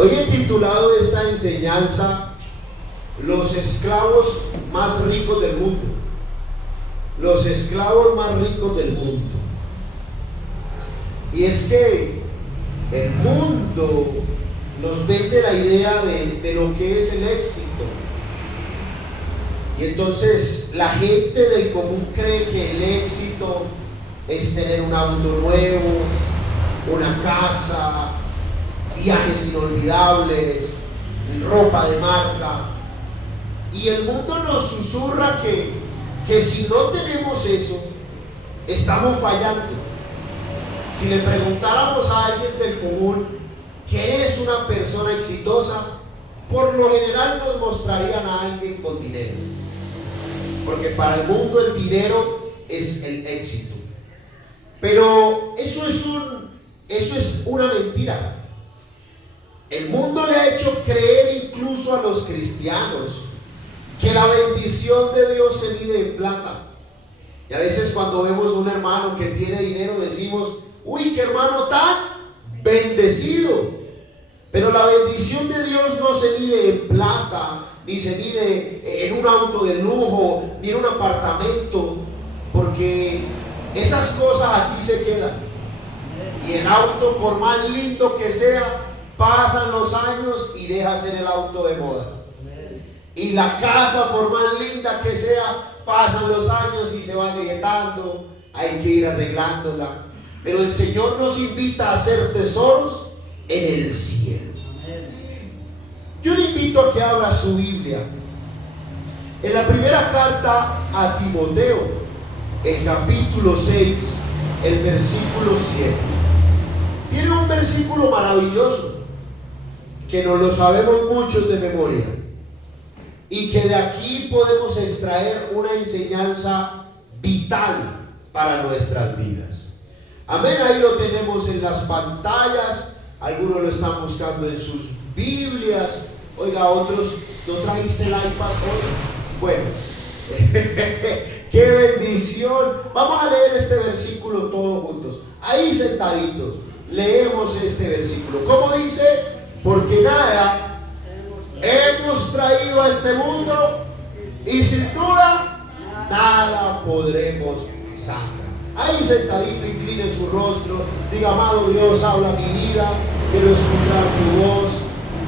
Hoy he titulado esta enseñanza Los esclavos más ricos del mundo. Los esclavos más ricos del mundo. Y es que el mundo nos vende la idea de lo que es el éxito. Y entonces la gente del común cree que el éxito es tener un auto nuevo, una casa, viajes inolvidables, ropa de marca. Y el mundo nos susurra que si no tenemos eso, estamos fallando. Si le preguntáramos a alguien del común qué es una persona exitosa, por lo general nos mostrarían a alguien con dinero. Porque para el mundo el dinero es el éxito. Pero eso es una mentira. El mundo le ha hecho creer incluso a los cristianos que la bendición de Dios se mide en plata. Y a veces cuando vemos a un hermano que tiene dinero decimos: uy, qué hermano tan bendecido. Pero la bendición de Dios no se mide en plata, ni se mide en un auto de lujo, ni en un apartamento, porque esas cosas aquí se quedan. Y el auto, por más lindo que sea, pasan los años y deja ser el auto de moda. Y la casa, por más linda que sea, pasan los años y se va agrietando, hay que ir arreglándola. Pero el Señor nos invita a hacer tesoros en el cielo. Yo le invito a que abra su Biblia en la primera carta a Timoteo, el capítulo 6, el versículo 7. Tiene un versículo maravilloso que nos lo sabemos muchos de memoria y que de aquí podemos extraer una enseñanza vital para nuestras vidas. Amén. Ahí lo tenemos en las pantallas. Algunos lo están buscando en sus Biblias. Oiga, otros: ¿no trajiste el iPad hoy? Bueno, qué bendición. Vamos a leer este versículo todos juntos. Ahí sentaditos, leemos este versículo. ¿Cómo dice? Porque nada hemos traído a este mundo y sin duda nada podremos sacar. Ahí sentadito, incline su rostro, diga: amado Dios, habla mi vida, quiero escuchar tu voz.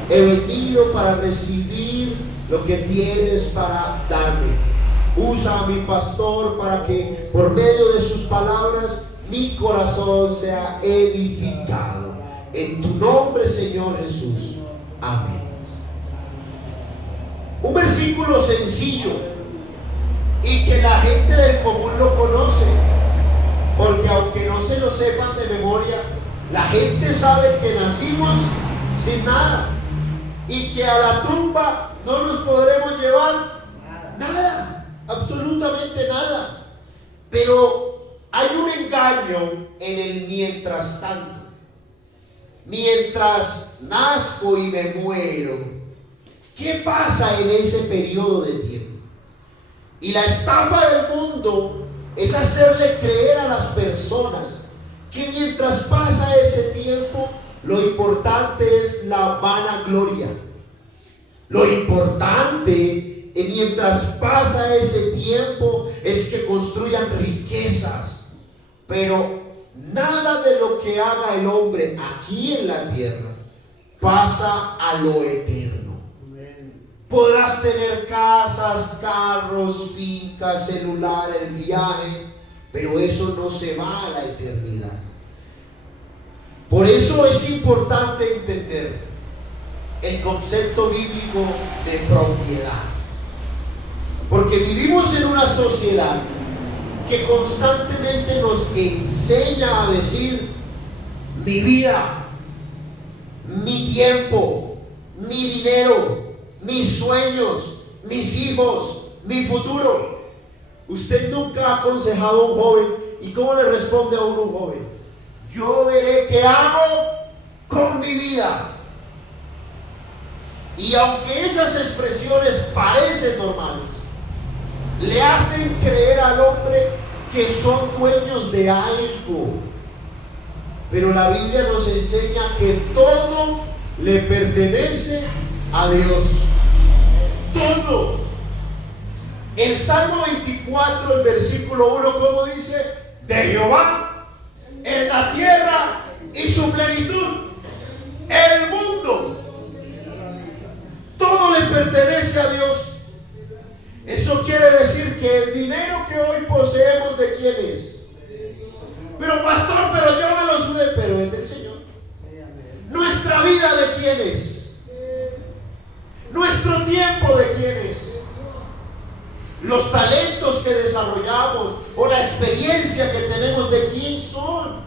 He venido para recibir lo que tienes para darme. Usa a mi pastor para que por medio de sus palabras mi corazón sea edificado. En tu nombre, Señor Jesús. Amén. Un versículo sencillo y que la gente del común lo conoce. Porque aunque no se lo sepan de memoria, la gente sabe que nacimos sin nada y que a la tumba no nos podremos llevar nada, absolutamente nada. Pero hay un engaño en el mientras tanto. Mientras nazco y me muero, ¿qué pasa en ese periodo de tiempo? Y la estafa del mundo es hacerle creer a las personas que mientras pasa ese tiempo, lo importante es la vanagloria. Lo importante mientras pasa ese tiempo es que construyan riquezas. Pero nada de lo que haga el hombre aquí en la tierra pasa a lo eterno. Podrás tener casas, carros, fincas, celulares, viajes, pero eso no se va a la eternidad. Por eso es importante entender el concepto bíblico de propiedad. Porque vivimos en una sociedad que constantemente nos enseña a decir: mi vida, mi tiempo, mi dinero, mis sueños, mis hijos, mi futuro. Usted nunca ha aconsejado a un joven, ¿y cómo le responde a uno un joven? Yo veré qué hago con mi vida. Y aunque esas expresiones parecen normales, le hacen creer al hombre que son dueños de algo. Pero la Biblia nos enseña que todo le pertenece a Dios. Todo. El Salmo 24, el versículo 1, ¿cómo dice? De Jehová es la tierra y su plenitud, el mundo. Todo le pertenece a Dios. Eso quiere decir que el dinero que hoy poseemos, ¿de quién es? Pero pastor, pero yo me lo sudé, pero es del Señor. Nuestra vida, ¿de quién es? Nuestro tiempo, ¿de quién es? Los talentos que desarrollamos o la experiencia que tenemos, ¿de quién son?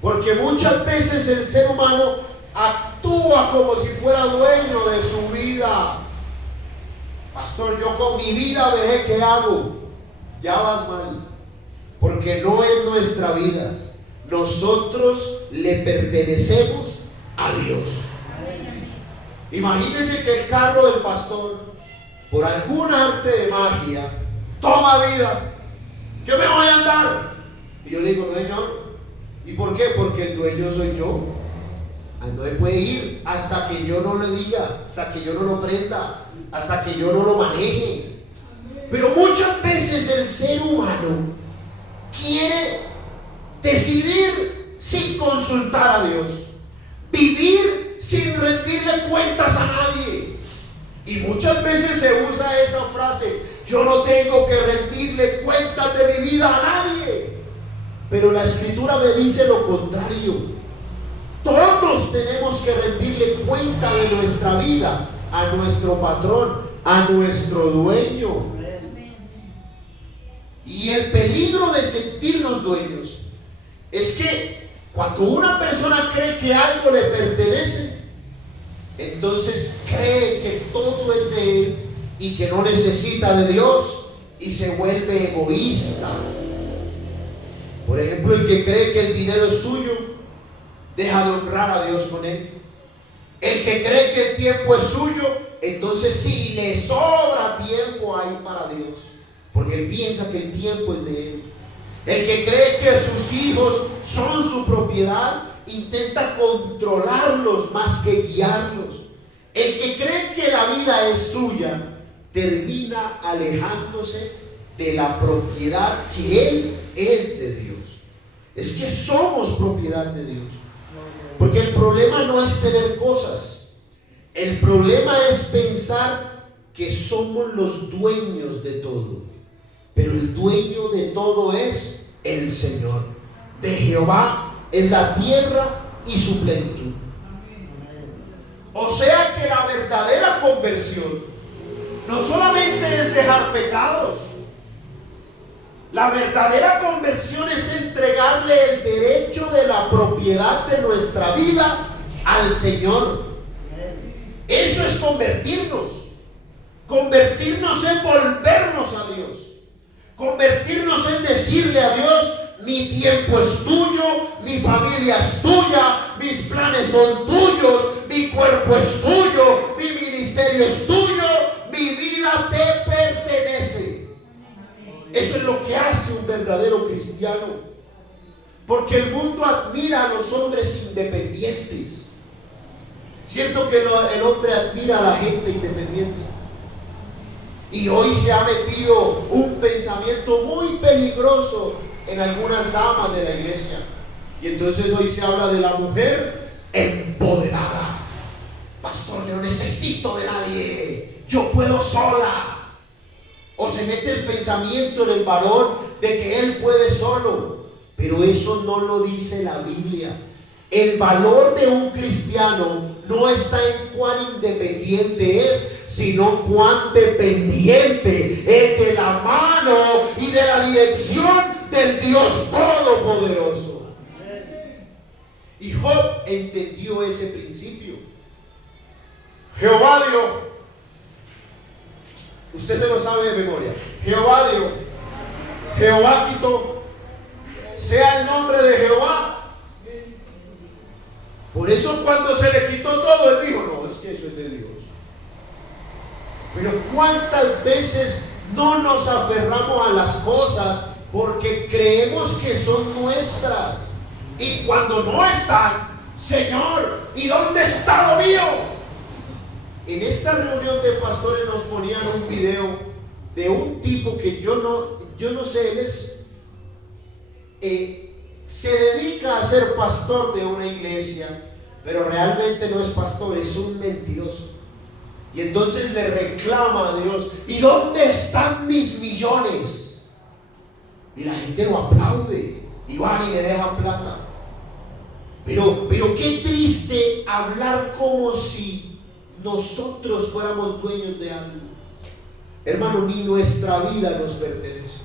Porque muchas veces el ser humano actúa como si fuera dueño de su vida. Pastor, yo con mi vida veré qué hago. Ya vas mal, porque no es nuestra vida. Nosotros le pertenecemos a Dios. Imagínense que el carro del pastor, por algún arte de magia, toma vida. Yo me voy a andar. Y yo le digo, no, señor. ¿Y por qué? Porque el dueño soy yo. No me puede ir hasta que yo no le diga, hasta que yo no lo prenda, hasta que yo no lo maneje. Pero muchas veces el ser humano quiere decidir sin consultar a Dios, vivir sin rendirle cuentas a nadie. Y muchas veces se usa esa frase: yo no tengo que rendirle cuentas de mi vida a nadie. Pero la Escritura me dice lo contrario. Todos tenemos que rendirle cuenta de nuestra vida a nuestro patrón, a nuestro dueño. Y el peligro de sentirnos dueños es que cuando una persona cree que algo le pertenece, entonces cree que todo es de él y que no necesita de Dios, y se vuelve egoísta. Por ejemplo, el que cree que el dinero es suyo, deja de honrar a Dios con él. El que cree que el tiempo es suyo, entonces sí le sobra tiempo ahí para Dios, porque él piensa que el tiempo es de él. El que cree que sus hijos son su propiedad, intenta controlarlos más que guiarlos. El que cree que la vida es suya, termina alejándose de la propiedad que él es de Dios. Es que somos propiedad de Dios. Porque el problema no es tener cosas. El problema es pensar que somos los dueños de todo. Pero el dueño de todo es el Señor. De Jehová es la tierra y su plenitud. O sea que la verdadera conversión no solamente es dejar pecados. La verdadera conversión es entregarle el derecho de la propiedad de nuestra vida al Señor. Eso es convertirnos. Convertirnos es volvernos a Dios. Convertirnos es decirle a Dios: mi tiempo es tuyo, mi familia es tuya, mis planes son tuyos, mi cuerpo es tuyo, mi ministerio es tuyo, mi vida te pertenece. Eso es lo que hace un verdadero cristiano. Porque el mundo admira a los hombres independientes. Siento que el hombre admira a la gente independiente. Y hoy se ha metido un pensamiento muy peligroso en algunas damas de la iglesia. Y entonces hoy se habla de la mujer empoderada. Pastor, yo no necesito de nadie, yo puedo sola. O se mete el pensamiento en el varón de que él puede solo. Pero eso no lo dice la Biblia. El valor de un cristiano no está en cuán independiente es, sino cuán dependiente es de la mano y de la dirección del Dios Todopoderoso. Y Job entendió ese principio. Jehová dio. Usted se lo sabe de memoria. Jehová dio, Jehová quitó. Sea el nombre de Jehová. Por eso cuando se le quitó todo, él dijo: no, es que eso es de Dios. Pero ¿cuántas veces no nos aferramos a las cosas porque creemos que son nuestras? Y cuando no están, Señor, ¿y dónde está lo mío? En esta reunión de pastores nos ponían un video de un tipo que yo no sé, él se dedica a ser pastor de una iglesia, pero realmente no es pastor, es un mentiroso. Y entonces le reclama a Dios: ¿y dónde están mis millones? Y la gente lo aplaude y van y le dejan plata. Pero qué triste hablar como si nosotros fuéramos dueños de algo. Hermano, ni nuestra vida nos pertenece.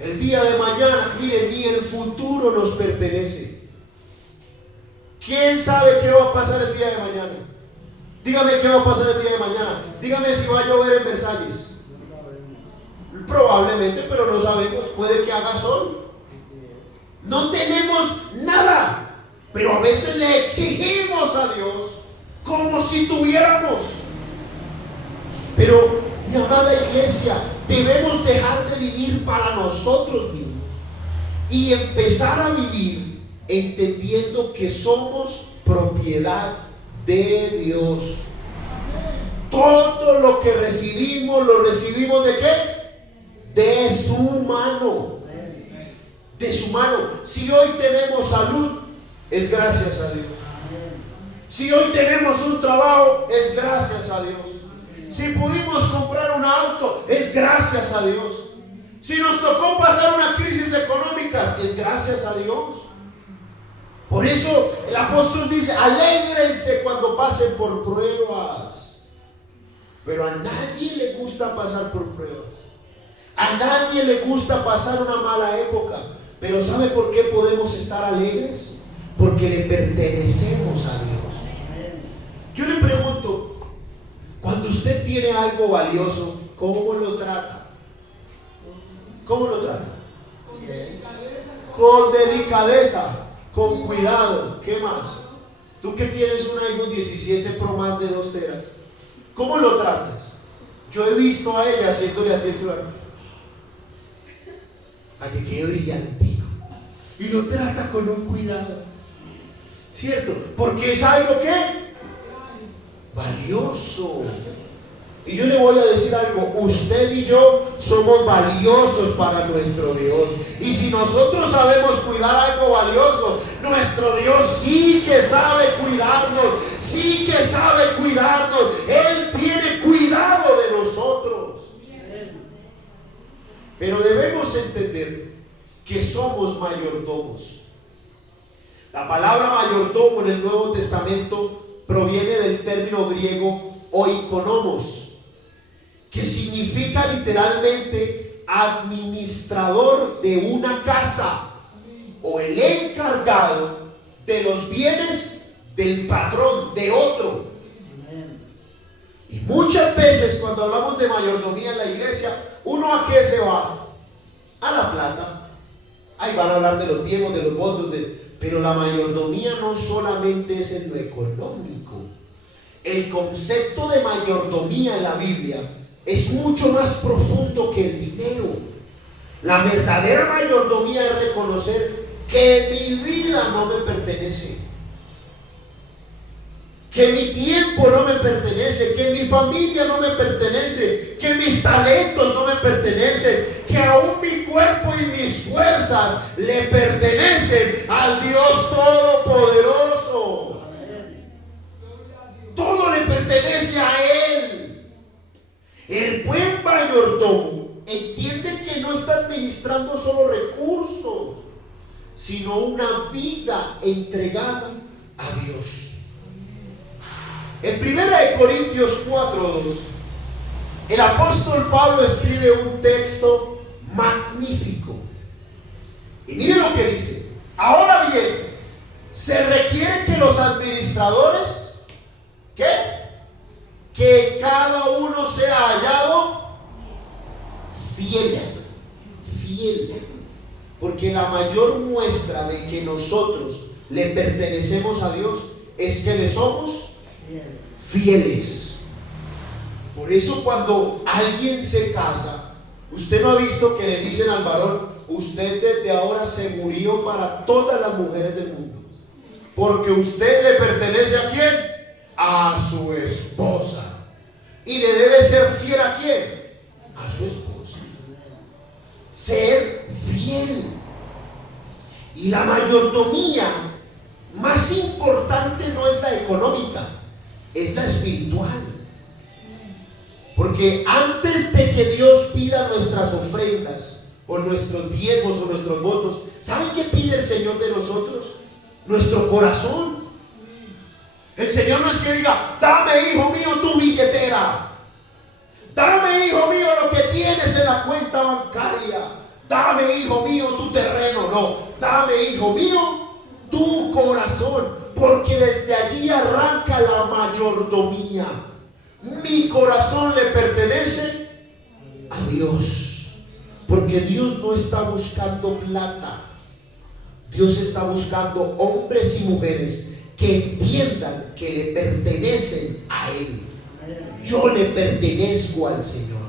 El día de mañana, mire, ni el futuro nos pertenece. ¿Quién sabe qué va a pasar el día de mañana? Dígame qué va a pasar el día de mañana. Dígame si va a llover en Versalles. Probablemente, pero no sabemos. Puede que haga sol. No tenemos nada, pero a veces le exigimos a Dios como si tuviéramos. Pero, mi amada iglesia, debemos dejar de vivir para nosotros mismos y empezar a vivir entendiendo que somos propiedad de Dios. Todo lo que recibimos, ¿lo recibimos de qué? De su mano. De su mano. Si hoy tenemos salud, es gracias a Dios. Si hoy tenemos un trabajo, es gracias a Dios. Si pudimos comprar un auto, es gracias a Dios. Si nos tocó pasar una crisis económica, es gracias a Dios. Por eso el apóstol dice: alégrense cuando pasen por pruebas. Pero a nadie le gusta pasar por pruebas. A nadie le gusta pasar una mala época. Pero ¿sabe por qué podemos estar alegres? Porque le pertenecemos a Dios. Yo le pregunto, cuando usted tiene algo valioso, ¿cómo lo trata? ¿Cómo lo trata? Con delicadeza, con cuidado. ¿Qué más? Tú que tienes un iPhone 17 Pro más de 2 teras, ¿cómo lo tratas? Yo he visto a ella haciéndole así el celular a que quede brillantico, y lo trata con un cuidado, ¿cierto? Porque es algo que valioso. Y yo le voy a decir algo: usted y yo somos valiosos para nuestro Dios. Y si nosotros sabemos cuidar algo valioso, nuestro Dios sí que sabe cuidarnos, sí que sabe cuidarnos. Él tiene cuidado de nosotros. Pero debemos entender que somos mayordomos. La palabra mayordomo en el Nuevo Testamento proviene del término griego oikonomos, que significa literalmente administrador de una casa o el encargado de los bienes del patrón, de otro. Y muchas veces cuando hablamos de mayordomía en la iglesia, ¿uno a qué se va? A la plata. Ahí van a hablar de los diezmos, de los votos, pero la mayordomía no solamente es en lo económico. El concepto de mayordomía en la Biblia es mucho más profundo que el dinero. La verdadera mayordomía es reconocer que mi vida no me pertenece, que mi tiempo no me pertenece, que mi familia no me pertenece, que mis talentos no me pertenecen, que aún mi cuerpo y mis fuerzas le pertenecen al Dios Todopoderoso. Todo le pertenece a Él. El buen mayordomo entiende que no está administrando solo recursos, sino una vida entregada a Dios. En 1 Corintios 4:2, el apóstol Pablo escribe un texto magnífico. Y mire lo que dice: ahora bien, se requiere que los administradores, ¿qué? Que cada uno sea hallado fiel. Porque la mayor muestra de que nosotros le pertenecemos a Dios es que le somos fieles. Por eso cuando alguien se casa, usted no ha visto que le dicen al varón: usted desde ahora se murió para todas las mujeres del mundo. Porque usted le pertenece ¿a quién? A su esposa. Y le debe ser fiel ¿a quién? A su esposa. Ser fiel. Y la mayordomía más importante no es la económica, es la espiritual. Porque antes de que Dios pida nuestras ofrendas, o nuestros diezmos, o nuestros votos, ¿saben qué pide el Señor de nosotros? Nuestro corazón. El Señor no es que diga: dame, hijo mío, tu billetera, dame, hijo mío, lo que tienes en la cuenta bancaria, dame, hijo mío, tu terreno. No, dame, hijo mío, tu corazón, porque desde allí arranca la mayordomía. Mi corazón le pertenece a Dios, porque Dios no está buscando plata. Dios está buscando hombres y mujeres que entiendan que le pertenecen a Él. Yo le pertenezco al Señor.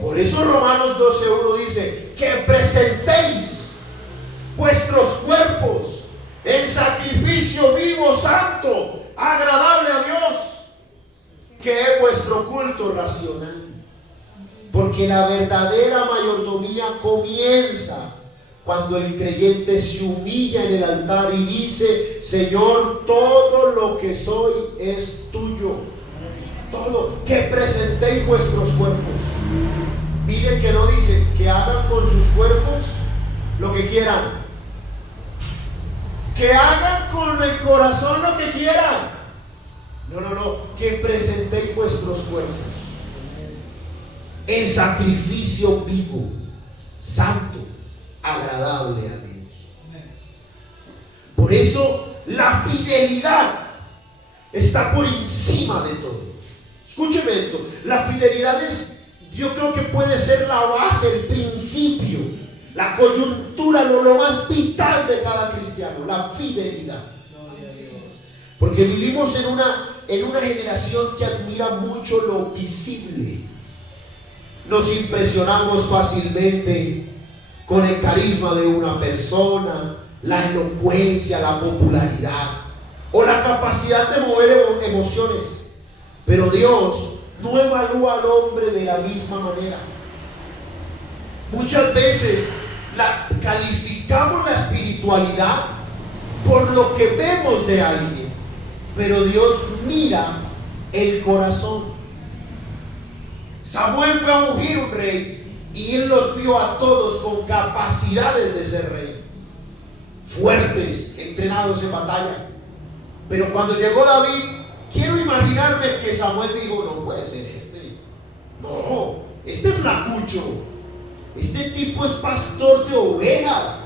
Por eso Romanos 12:1 dice: que presentéis vuestros cuerpos en sacrificio vivo, santo, agradable a Dios, que es vuestro culto racional. Porque la verdadera mayordomía comienza cuando el creyente se humilla en el altar y dice: Señor, todo lo que soy es tuyo. Todo. Que presentéis vuestros cuerpos. Miren que no dice que hagan con sus cuerpos lo que quieran, que hagan con el corazón lo que quieran. No, que presentéis vuestros cuerpos en sacrificio vivo, santo, agradable a Dios. Por eso la fidelidad está por encima de todo. Escúcheme esto: la fidelidad es, yo creo que puede ser la base, el principio, la coyuntura, lo más vital de cada cristiano, la fidelidad. Porque vivimos en una generación que admira mucho lo visible. Nos impresionamos fácilmente con el carisma de una persona, la elocuencia, la popularidad o la capacidad de mover emociones. Pero Dios no evalúa al hombre de la misma manera. Muchas veces calificamos la espiritualidad por lo que vemos de alguien, pero Dios mira el corazón. Samuel fue a ungir un rey y él los vio a todos con capacidades de ser rey, fuertes, entrenados en batalla. Pero cuando llegó David, quiero imaginarme que Samuel dijo: no puede ser este, no, este flacucho, este tipo es pastor de ovejas,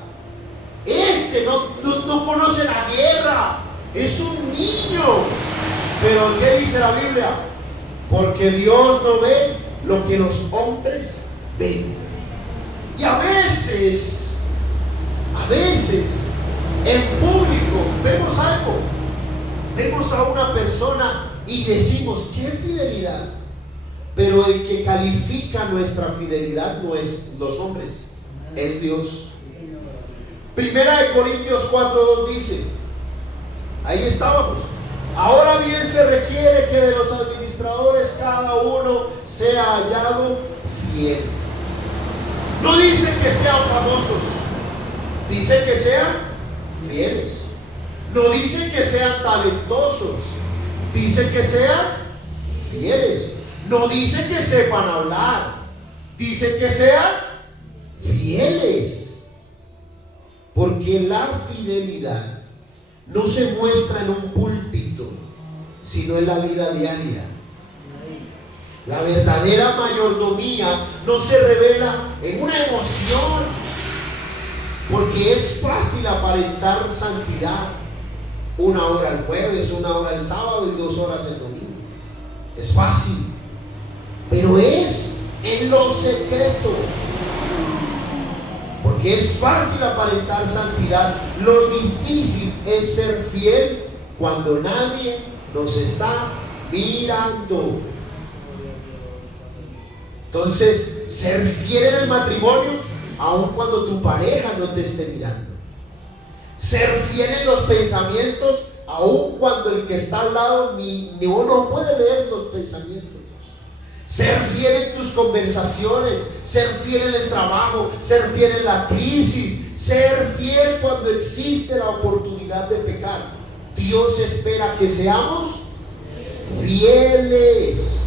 este no conoce la guerra, es un niño. Pero ¿qué dice la Biblia? Porque Dios no ve lo que los hombres ven. Y a veces en público vemos algo, vemos a una persona y decimos: qué fidelidad. Pero el que califica nuestra fidelidad no es los hombres, es Dios. Primera de Corintios 4:2 dice, ahí estábamos: ahora bien se requiere que de los administradores cada uno sea hallado fiel. No dice que sean famosos, dice que sean fieles. No dice que sean talentosos, dice que sean fieles. No dice que sepan hablar, dice que sean fieles. Porque la fidelidad no se muestra en un púlpito, sino en la vida diaria. La verdadera mayordomía no se revela en una emoción, porque es fácil aparentar santidad 1 hora el jueves, 1 hora el sábado y 2 horas el domingo. Es fácil, pero es en lo secreto. Porque es fácil aparentar santidad, lo difícil es ser fiel cuando nadie nos está mirando. Entonces, ser fiel en el matrimonio, aun cuando tu pareja no te esté mirando. Ser fiel en los pensamientos, aun cuando el que está al lado ni uno puede leer los pensamientos. Ser fiel en tus conversaciones, ser fiel en el trabajo, ser fiel en la crisis, ser fiel cuando existe la oportunidad de pecar. Dios espera que seamos fieles,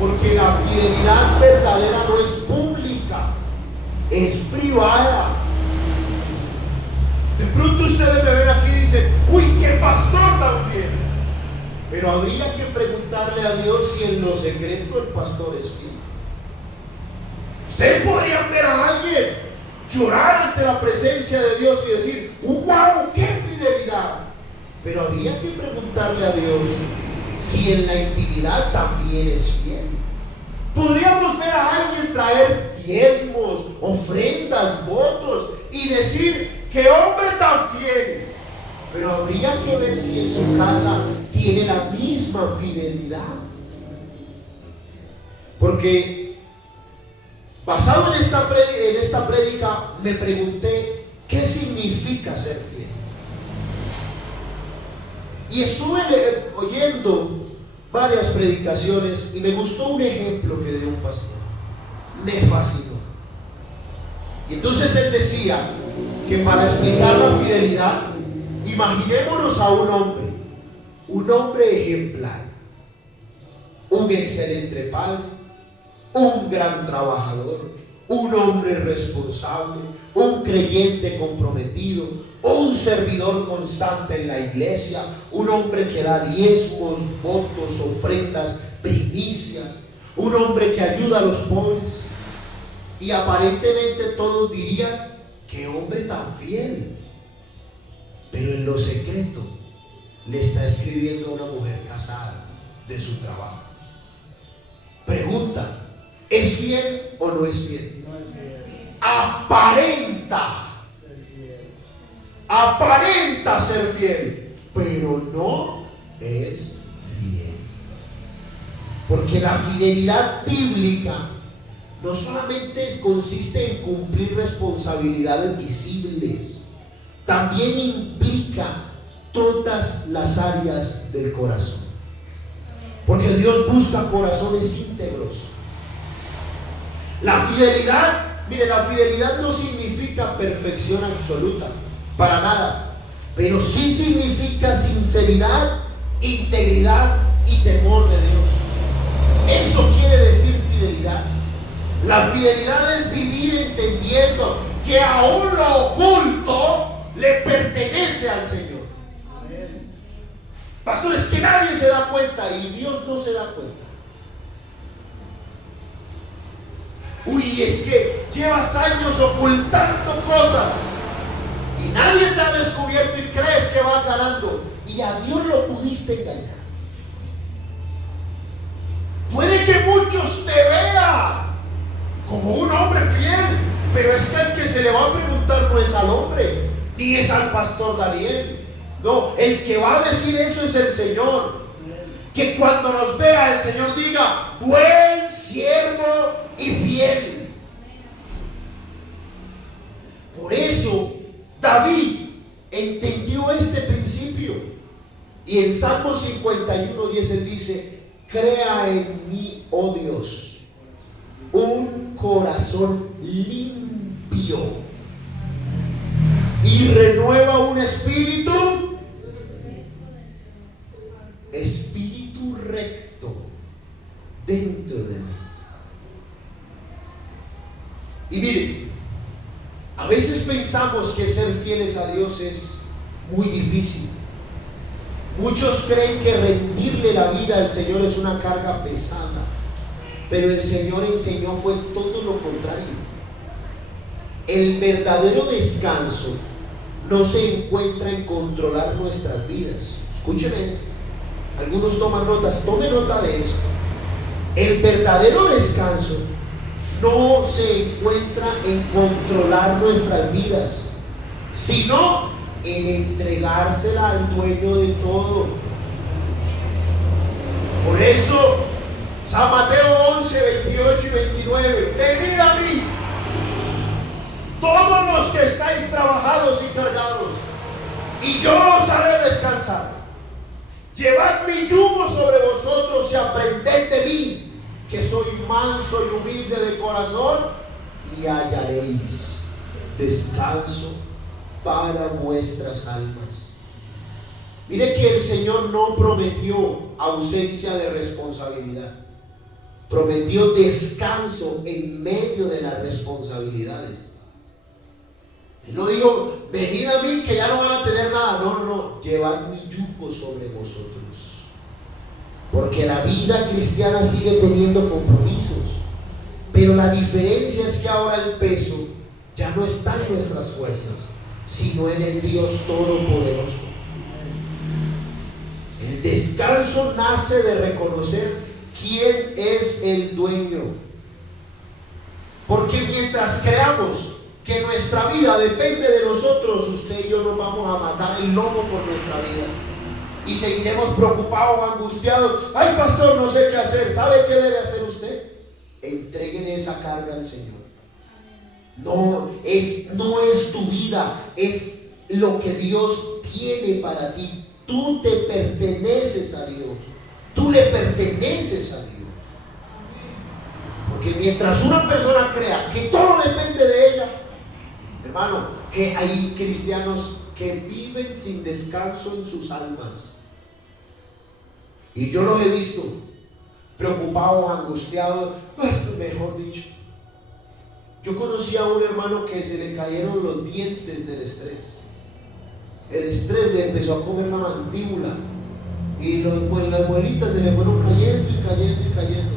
porque la fidelidad verdadera no es pública, es privada. De pronto ustedes me ven aquí y dicen: uy, qué pastor tan fiel. Pero habría que preguntarle a Dios si en lo secreto el pastor es fiel. Ustedes podrían ver a alguien llorar ante la presencia de Dios y decir: wow, qué fidelidad. Pero habría que preguntarle a Dios si en la intimidad también es fiel. Podríamos ver a alguien traer diezmos, ofrendas, votos y decir: qué hombre tan fiel. Pero habría que ver si en su casa tiene la misma fidelidad. Porque basado en esta prédica me pregunté: ¿qué significa ser fiel? Y estuve oyendo varias predicaciones y me gustó un ejemplo que dio un pastor. Me fascinó. Y entonces él decía que para explicar la fidelidad, imaginémonos a un hombre ejemplar, un excelente padre, un gran trabajador, un hombre responsable, un creyente comprometido, un servidor constante en la iglesia, un hombre que da diezmos, votos, ofrendas, primicias, un hombre que ayuda a los pobres. Y aparentemente todos dirían: qué hombre tan fiel. Pero en lo secreto le está escribiendo a una mujer casada de su trabajo. Pregunta: ¿es fiel o no es fiel? No es fiel. Aparenta ser fiel, pero no es fiel. Porque la fidelidad bíblica no solamente consiste en cumplir responsabilidades visibles, también implica todas las áreas del corazón. Porque Dios busca corazones íntegros. La fidelidad, mire, la fidelidad no significa perfección absoluta, para nada, pero sí significa sinceridad, integridad y temor de Dios. Eso quiere decir fidelidad. La fidelidad es vivir entendiendo que aún lo oculto le pertenece al Señor. Pastor, es que nadie se da cuenta y Dios no se da cuenta. Uy, es que llevas años ocultando cosas y nadie te ha descubierto y crees que vas ganando, y a Dios lo pudiste engañar. Puede que muchos te vean como un hombre fiel, pero es que el que se le va a preguntar no es al hombre, ni es al pastor Daniel. No, el que va a decir eso es el Señor. Que cuando nos vea el Señor diga: buen siervo y fiel. Por eso David entendió este principio, y en Salmo 51:10 él dice: crea en mí, oh Dios, un corazón limpio y renueva un espíritu recto dentro de mí. Y miren, a veces pensamos que ser fieles a Dios es muy difícil. Muchos creen que rendirle la vida al Señor es una carga pesada, pero el Señor enseñó fue todo lo contrario. El verdadero descanso no se encuentra en controlar nuestras vidas. Escúcheme esto. Algunos toman notas, tome nota de esto. El verdadero descanso no se encuentra en controlar nuestras vidas, sino en entregársela al dueño de todo. Por eso, San Mateo 11, 28 y 29: venid a mí, todos los que estáis trabajados y cargados, y yo os haré descansar. Llevad mi yugo sobre vosotros y aprended de mí, que soy manso y humilde de corazón, y hallaréis descanso para vuestras almas. Mire que el Señor no prometió ausencia de responsabilidad, prometió descanso en medio de las responsabilidades. Él no dijo, venid a mí que ya no van a tener nada. No, llevad mi yugo sobre vosotros. Porque la vida cristiana sigue teniendo compromisos, pero la diferencia es que ahora el peso ya no está en nuestras fuerzas, sino en el Dios Todopoderoso. El descanso nace de reconocer quién es el dueño. Porque mientras creamos que nuestra vida depende de nosotros, usted y yo nos vamos a matar el lomo por nuestra vida y seguiremos preocupados, angustiados. Ay, pastor, no sé qué hacer. ¿Sabe qué debe hacer usted? Entreguen esa carga al Señor. No es tu vida, es lo que Dios tiene para ti. Tú te perteneces a Dios, tú le perteneces a Dios. Porque mientras una persona crea que todo depende de ella, hermano, hay cristianos que viven sin descanso en sus almas. Y yo los he visto preocupados, angustiados, mejor dicho. Yo conocí a un hermano que se le cayeron los dientes del estrés. El estrés le empezó a comer la mandíbula y las muelitas se le fueron cayendo y cayendo y cayendo.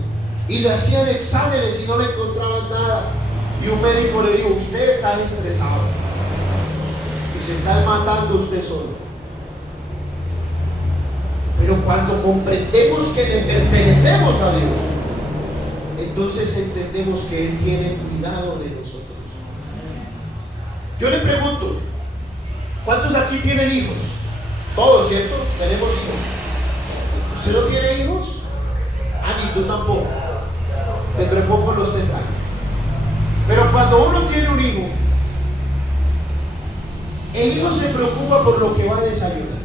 Y le hacían exámenes y no le encontraban nada. Y un médico le dijo, usted está estresado y se está matando usted solo. Pero cuando comprendemos que le pertenecemos a Dios, entonces entendemos que Él tiene cuidado de nosotros. Yo le pregunto, ¿cuántos aquí tienen hijos? Todos, ¿cierto? Tenemos hijos. ¿Usted no tiene hijos? Ni tú tampoco. Dentro de poco los tendrán. Pero cuando uno tiene un hijo, el hijo se preocupa por lo que va a desayunar.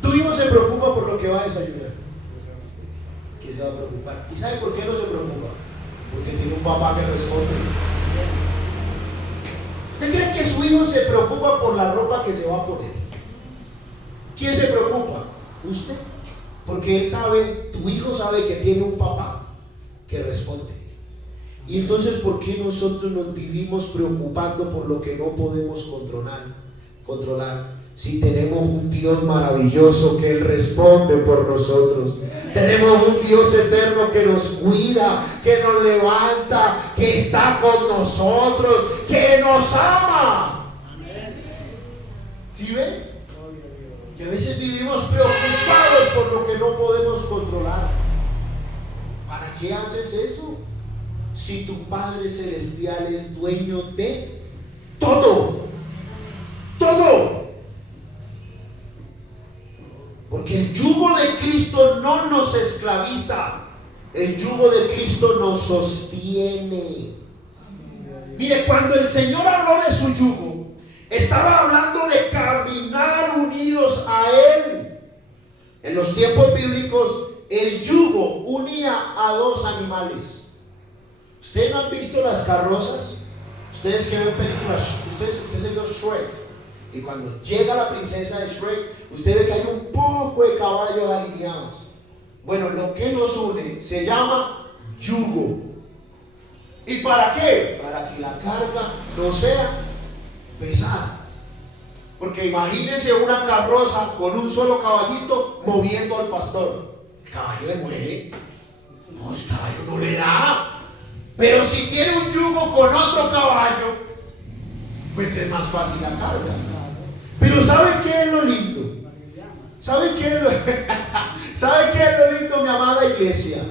Tu hijo se preocupa por lo que va a desayunar. ¿Qué se va a preocupar? ¿Y sabe por qué no se preocupa? Porque tiene un papá que responde. ¿Usted cree que su hijo se preocupa por la ropa que se va a poner? ¿Quién se preocupa? Usted. Porque él sabe, tu hijo sabe que tiene un papá que responde. Y entonces, ¿por qué nosotros nos vivimos preocupando por lo que no podemos controlar? Si tenemos un Dios maravilloso que Él responde por nosotros. Tenemos un Dios eterno que nos cuida, que nos levanta, que está con nosotros, que nos ama. ¿Sí ven? Y a veces vivimos preocupados por lo que no podemos controlar. ¿Para qué haces eso? Si tu Padre Celestial es dueño de todo. Todo. Porque el yugo de Cristo no nos esclaviza. El yugo de Cristo nos sostiene. Mire, cuando el Señor habló de su yugo, estaba hablando de caminar unidos a Él. En los tiempos bíblicos, el yugo unía a dos animales. ¿Ustedes no han visto las carrozas? Ustedes que ven películas, usted se vio Shrek. Y cuando llega la princesa de Shrek, usted ve que hay un poco de caballos alineados. Bueno, lo que nos une se llama yugo. ¿Y para qué? Para que la carga no sea pesada. Porque imagínense una carroza con un solo caballito moviendo al pastor. El caballo le muere. No, el caballo no le da. Pero si tiene un yugo con otro caballo, pues es más fácil la carga. Pero ¿sabe qué es lo lindo? ¿Sabe qué es lo lindo, mi amada iglesia?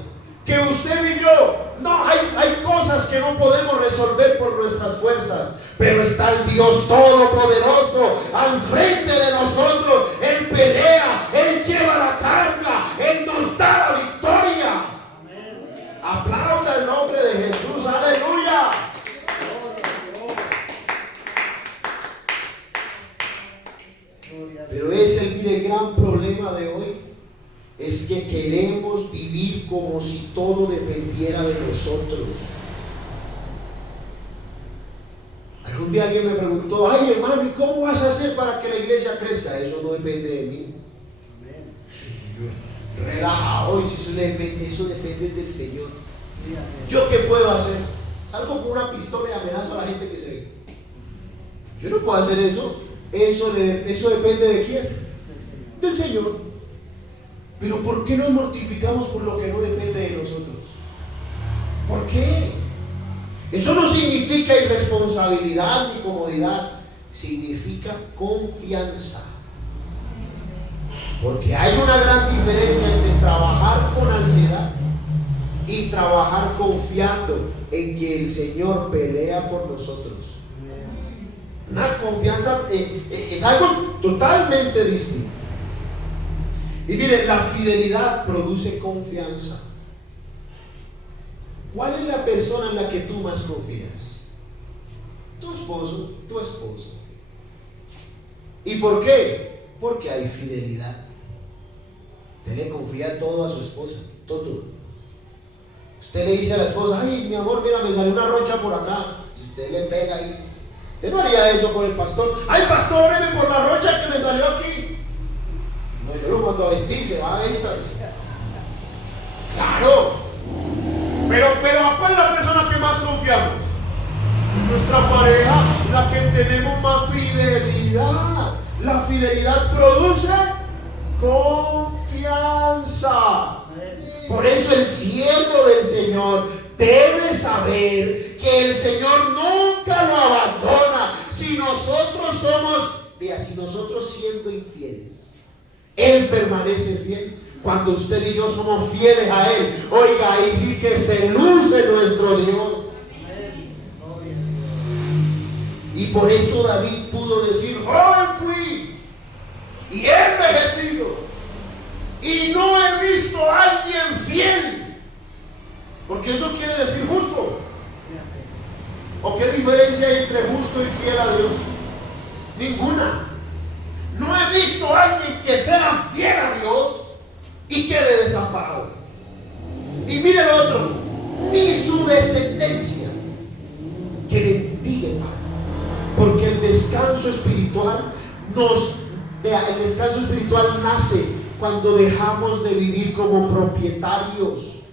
Que usted y yo, no, hay cosas que no podemos resolver por nuestras fuerzas, pero está el Dios Todopoderoso al frente de nosotros. Él pelea, Él lleva la carga, Él nos da la victoria. Aplauda el nombre de Jesús, aleluya. Pero es el gran problema de hoy, es que queremos vivir como si todo dependiera de nosotros. Algún día alguien me preguntó: ay, hermano, ¿y cómo vas a hacer para que la iglesia crezca? Eso no depende de mí. Relajado, y si eso depende del Señor. ¿Yo qué puedo hacer? Salgo con una pistola y amenazo a la gente que se ve. Yo no puedo hacer eso. Eso depende de quién. Del Señor. Pero ¿por qué nos mortificamos por lo que no depende de nosotros? ¿Por qué? Eso no significa irresponsabilidad ni comodidad, significa confianza. Porque hay una gran diferencia entre trabajar con ansiedad y trabajar confiando en que el Señor pelea por nosotros. Una confianza es algo totalmente distinto. Y miren, la fidelidad produce confianza. ¿Cuál es la persona en la que tú más confías? Tu esposo, tu esposa. ¿Y por qué? Porque hay fidelidad. Usted le confía todo a su esposa, todo. Usted le dice a la esposa: ay, mi amor, mira, me salió una roncha por acá. Y usted le pega ahí. Usted no haría eso por el pastor: ay, pastor, óreme por la roncha que me salió aquí. No, yo lo mando a vestir, se va a estas. Claro. Pero ¿a cuál es la persona que más confiamos? Es nuestra pareja, la que tenemos más fidelidad. La fidelidad produce confianza. Por eso el siervo del Señor debe saber que el Señor nunca lo abandona. Si nosotros siendo infieles, Él permanece fiel. Cuando usted y yo somos fieles a Él, oiga, ahí sí que se luce nuestro Dios. Y por eso David pudo decir: joven fui y he envejecido y no he visto a alguien fiel. Porque eso quiere decir justo. ¿O qué diferencia hay entre justo y fiel a Dios? Ninguna. No he visto a alguien que sea fiel a Dios y quede desamparado. Y mire lo otro: ni su descendencia que bendiga el Padre. Porque el descanso espiritual nace cuando dejamos de vivir como propietarios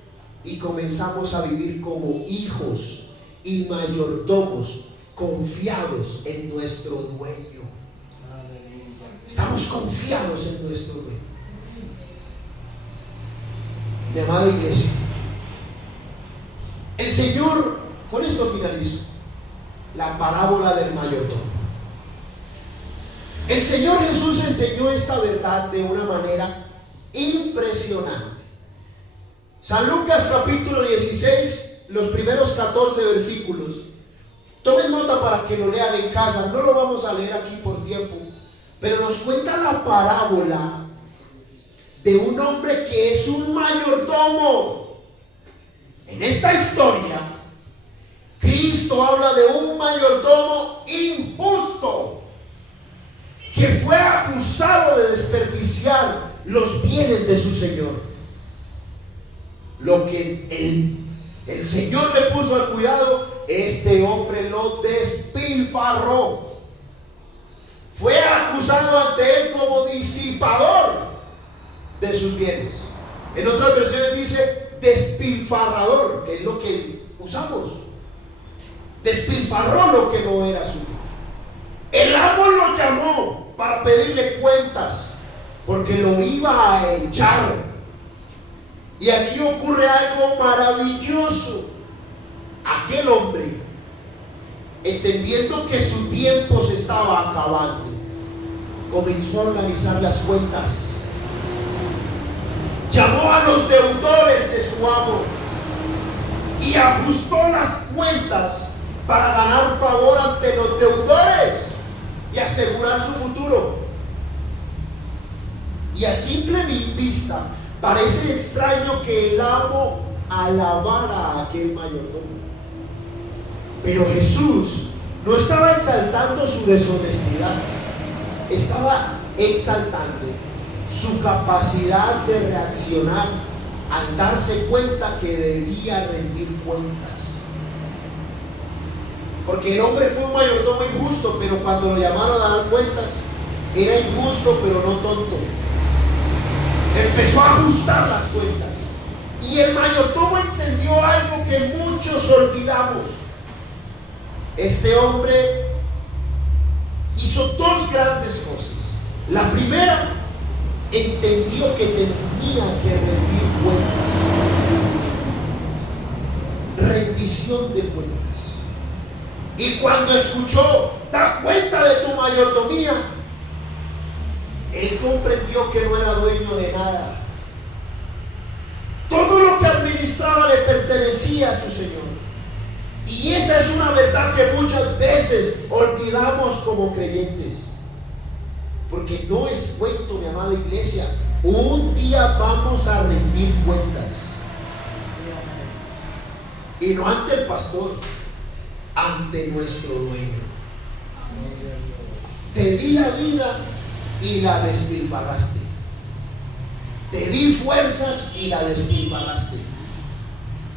y comenzamos a vivir como hijos y mayordomos confiados en nuestro dueño. Estamos confiados en nuestro dueño. Mi amada iglesia, el Señor, con esto finalizo, la parábola del mayordomo. El Señor Jesús enseñó esta verdad de una manera impresionante. San Lucas capítulo 16, los primeros 14 versículos. Tomen nota para que lo lean en casa, no lo vamos a leer aquí por tiempo, pero nos cuenta la parábola de un hombre que es un mayordomo. En esta historia, Cristo habla de un mayordomo injusto que fue acusado de desperdiciar los bienes de su Señor. Lo que el Señor le puso al cuidado, este hombre lo despilfarró. Fue acusado ante él como disipador de sus bienes. En otras versiones dice despilfarrador, que es lo que usamos. Despilfarró lo que no era suyo. El amo lo llamó para pedirle cuentas porque lo iba a echar. Y aquí ocurre algo maravilloso. Aquel hombre, entendiendo que su tiempo se estaba acabando, comenzó a organizar las cuentas. Llamó a los deudores de su amo y ajustó las cuentas para ganar favor ante los deudores y asegurar su futuro. Y a simple vista parece extraño que el amo alabara a aquel mayordomo. Pero Jesús no estaba exaltando su deshonestidad. estaba exaltando su capacidad de reaccionar al darse cuenta que debía rendir cuentas. Porque el hombre fue un mayordomo injusto, pero cuando lo llamaron a dar cuentas, era injusto pero no tonto. Empezó a ajustar las cuentas. Y el mayordomo entendió algo que muchos olvidamos. Este hombre hizo dos grandes cosas. La primera, entendió que tenía que rendir cuentas. Rendición de cuentas. Y cuando escuchó, da cuenta de tu mayordomía, él comprendió que no era dueño de nada. Todo lo que administraba le pertenecía a su Señor. Y esa es una verdad que muchas veces olvidamos como creyentes. Porque no es cuento, mi amada iglesia. Un día vamos a rendir cuentas. Y no ante el pastor, ante nuestro dueño. Te di la vida y la despilfarraste. Te di fuerzas y la despilfarraste.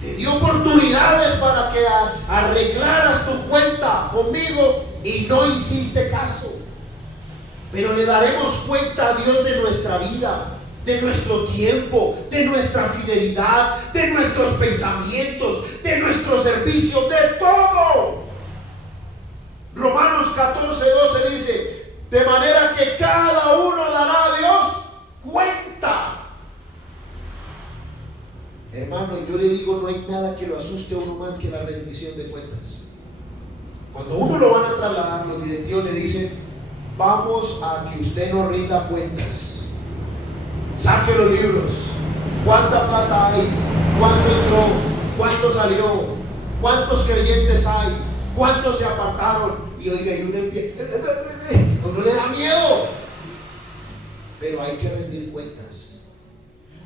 Te di oportunidades para que arreglaras tu cuenta conmigo y no hiciste caso. Pero le daremos cuenta a Dios de nuestra vida, de nuestro tiempo, de nuestra fidelidad, de nuestros pensamientos, de nuestro servicio, de todo. Romanos 14:12 dice: de manera que cada uno dará a Dios cuenta. Hermano, yo le digo, no hay nada que lo asuste a uno más que la rendición de cuentas. Cuando uno lo van a trasladar, los directivos le dicen: vamos a que usted nos rinda cuentas. Saque los libros. ¿Cuánta plata hay? ¿Cuánto entró? ¿Cuánto salió? ¿Cuántos creyentes hay? ¿Cuántos se apartaron? Y oiga, y uno le da miedo. Pero hay que rendir cuentas.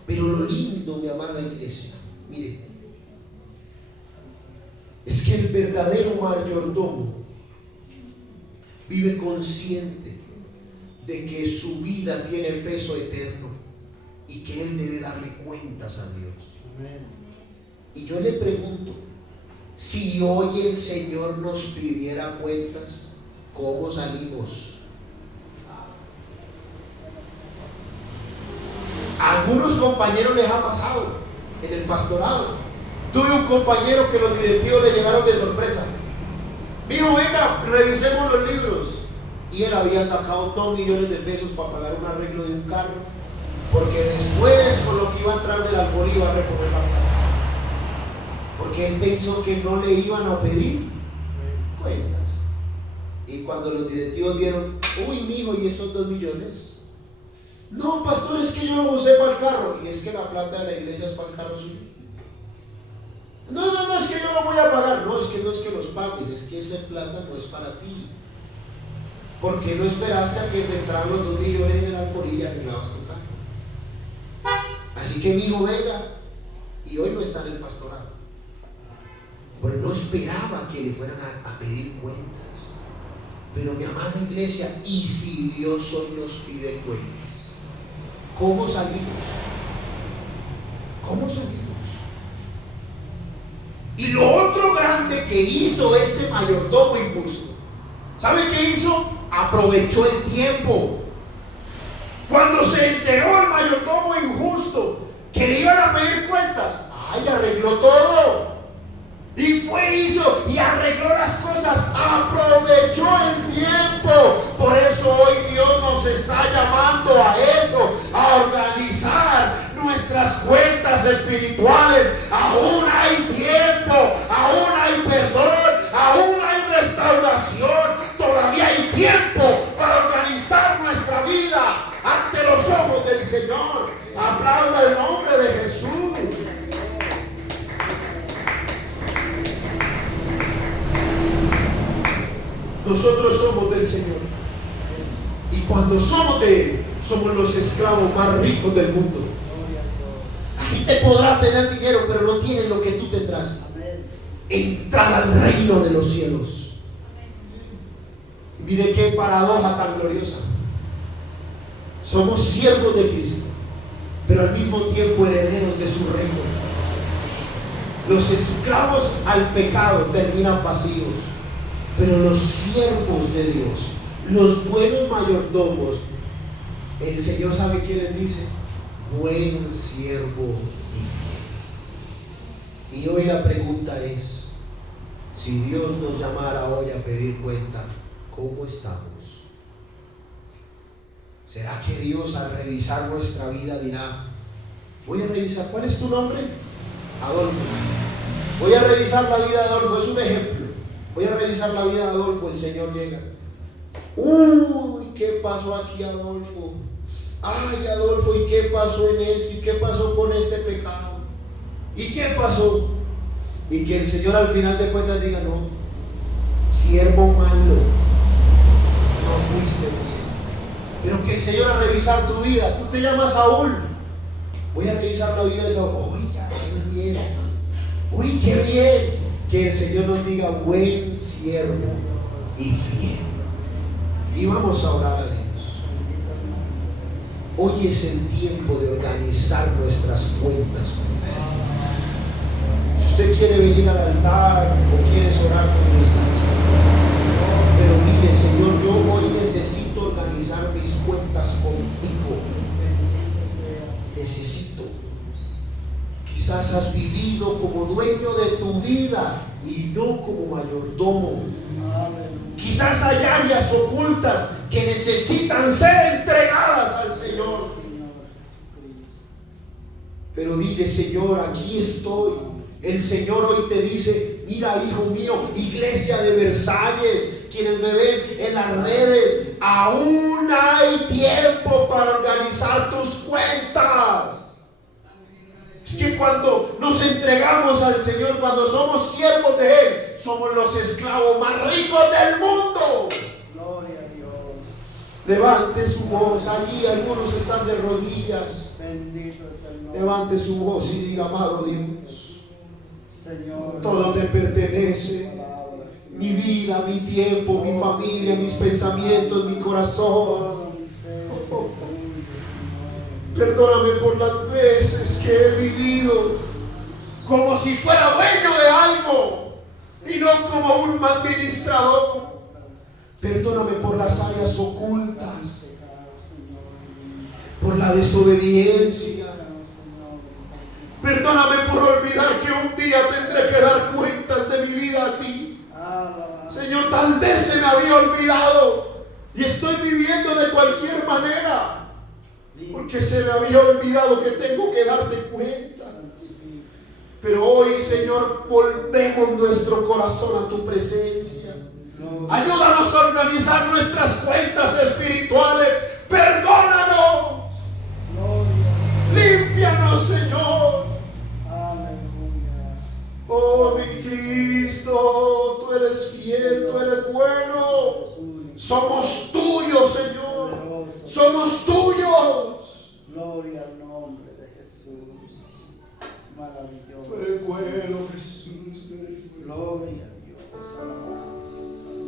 Pero lo lindo, mi amada iglesia, mire, es que el verdadero mayordomo vive consciente de que su vida tiene peso eterno y que él debe darle cuentas a Dios. Y yo le pregunto, si hoy el Señor nos pidiera cuentas, ¿cómo salimos? A algunos compañeros les ha pasado en el pastorado. Tuve un compañero que los directivos le llegaron de sorpresa. Dijo: venga, revisemos los libros. Y él había sacado 2 millones de pesos para pagar un arreglo de un carro, porque después, con lo que iba a entrar del Alfolí, iba a reponer la plata. Porque él pensó que no le iban a pedir cuentas. Y cuando los directivos vieron: uy, mijo, ¿y esos 2 millones? No, pastor, es que yo lo usé para el carro. Y es que la plata de la iglesia es para el carro suyo. No, es que yo lo voy a pagar. No es que los pagues, es que esa plata no es para ti. ¿Por qué no esperaste a que te entraran los 2 millones en el Alfolí y arreglabas tu carro? Así que mi hijo, venga. Y hoy no está en el pastorado. Pero no esperaba que le fueran a pedir cuentas. Pero mi amada iglesia, ¿y si Dios hoy nos pide cuentas? ¿Cómo salimos? ¿Cómo salimos? Y lo otro grande que hizo este mayordomo injusto, ¿sabe qué hizo? Aprovechó el tiempo. Cuando se enteró el mayordomo injusto que le iban a pedir cuentas, ¡ay! Arregló todo. Y hizo y arregló las cosas, aprovechó el tiempo. Por eso hoy Dios nos está llamando a eso, a organizar nuestras cuentas espirituales. Aún hay tiempo, aún hay perdón, aún hay restauración. Todavía hay tiempo para organizar nuestra vida ante los ojos del Señor. Aplauda el nombre de Jesús. Nosotros somos del Señor. Y cuando somos de Él, somos los esclavos más ricos del mundo. La gente podrá tener dinero, pero no tienen lo que tú tendrás. Entrar al reino de los cielos. Y mire qué paradoja tan gloriosa. Somos siervos de Cristo, pero al mismo tiempo herederos de su reino. Los esclavos al pecado terminan vacíos, pero los siervos de Dios, los buenos mayordomos, el Señor sabe qué les dice: buen siervo y fiel. Y hoy la pregunta es: si Dios nos llamara hoy a pedir cuenta, ¿cómo estamos? ¿Será que Dios al revisar nuestra vida dirá: voy a revisar, ¿cuál es tu nombre? Adolfo. Voy a revisar la vida de Adolfo, es un ejemplo. Voy a revisar la vida de Adolfo, el Señor llega. Uy, ¿qué pasó aquí, Adolfo? Ay, Adolfo, ¿y qué pasó en esto? ¿Y qué pasó con este pecado? ¿Y qué pasó? Y que el Señor al final de cuentas diga: no, siervo malo, no fuiste bien. Pero que el Señor a revisar tu vida, tú te llamas Saúl, voy a revisar la vida de Saúl. Oiga, qué bien, uy, qué bien. Que el Señor nos diga: buen siervo y fiel. Y vamos a orar a Dios. Hoy es el tiempo de organizar nuestras cuentas. Si usted quiere venir al altar o quieres orar con distancia, pero dile: Señor, yo hoy necesito organizar mis cuentas contigo. Necesito. Quizás has vivido como dueño de tu vida y no como mayordomo. Quizás hay áreas ocultas que necesitan ser entregadas al Señor. Pero dile: Señor, aquí estoy. El Señor hoy te dice: mira, hijo mío, iglesia de Versalles, quienes me ven en las redes, aún hay tiempo para organizar tus cuentas. Es que cuando nos entregamos al Señor, cuando somos siervos de Él, somos los esclavos más ricos del mundo. Gloria a Dios. Levante su voz. Allí algunos están de rodillas. Bendito es el nombre. Levante su voz y diga: amado Dios, Señor, todo te pertenece. Mi vida, mi tiempo, mi familia, mis pensamientos, mi corazón. Perdóname por las veces que he vivido como si fuera dueño de algo y no como un administrador. Perdóname por las áreas ocultas, por la desobediencia. Perdóname por olvidar que un día tendré que dar cuentas de mi vida a ti. Señor, tal vez se me había olvidado y estoy viviendo de cualquier manera, porque se me había olvidado que tengo que darte cuenta. Pero hoy, Señor, volvemos nuestro corazón a tu presencia. Ayúdanos a organizar nuestras cuentas espirituales. Perdónanos. Límpianos, Señor. Oh, mi Cristo, tú eres fiel, tú eres bueno. Somos tuyos, Señor. Somos tuyos. Gloria al nombre de Jesús. Maravilloso. Tú eres bueno, Jesús. Tú eres bueno. Gloria a Dios. Alabanza.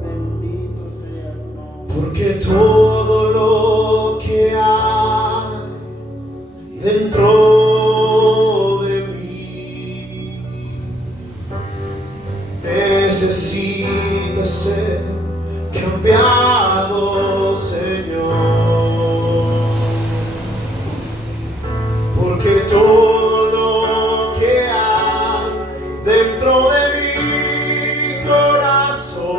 Bendito sea tu nombre. Porque todo lo que hay dentro de mí necesita ser cambiado, Señor. Porque todo lo que hay dentro de mi corazón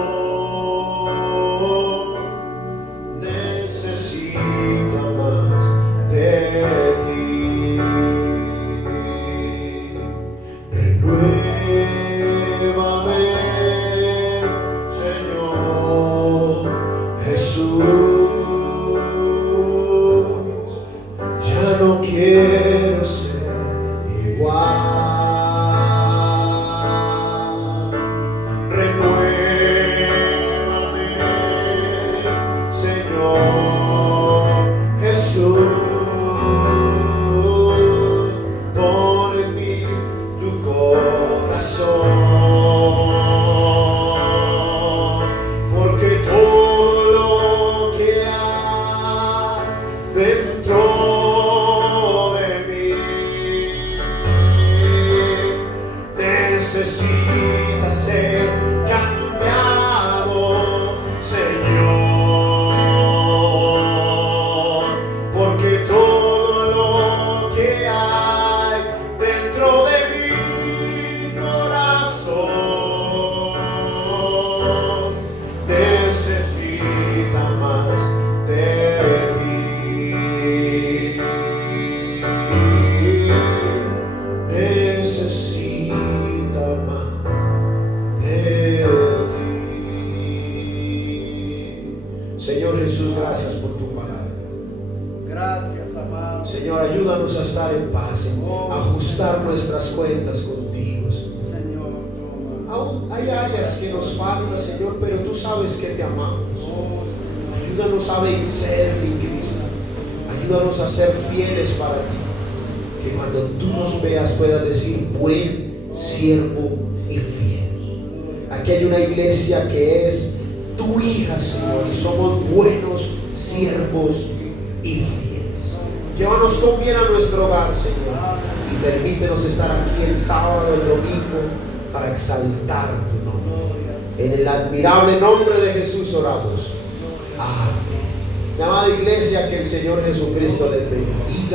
necesita más de ti. Renuévame, Señor Jesús. Ya no quiero ser igual. Renuévame, Señor Jesús. Pon en mí tu corazón. Porque todo lo que hay gracias por tu palabra. Gracias, amado. Señor, ayúdanos a estar en paz, a ajustar nuestras cuentas contigo. Señor, toma. Aún hay áreas que nos faltan, Señor, pero tú sabes que te amamos. Oh, Señor. Ayúdanos a vencer, mi Cristo. Ayúdanos a ser fieles para ti. Que cuando tú nos veas puedas decir: buen siervo y fiel. Aquí hay una iglesia que es tu hija, Señor, y somos buenos siervos y fieles. Llévanos con bien a nuestro hogar, Señor, y permítenos estar aquí el sábado, el domingo, para exaltar tu nombre. En el admirable nombre de Jesús oramos. Amén. Mi amada iglesia, que el Señor Jesucristo les bendiga.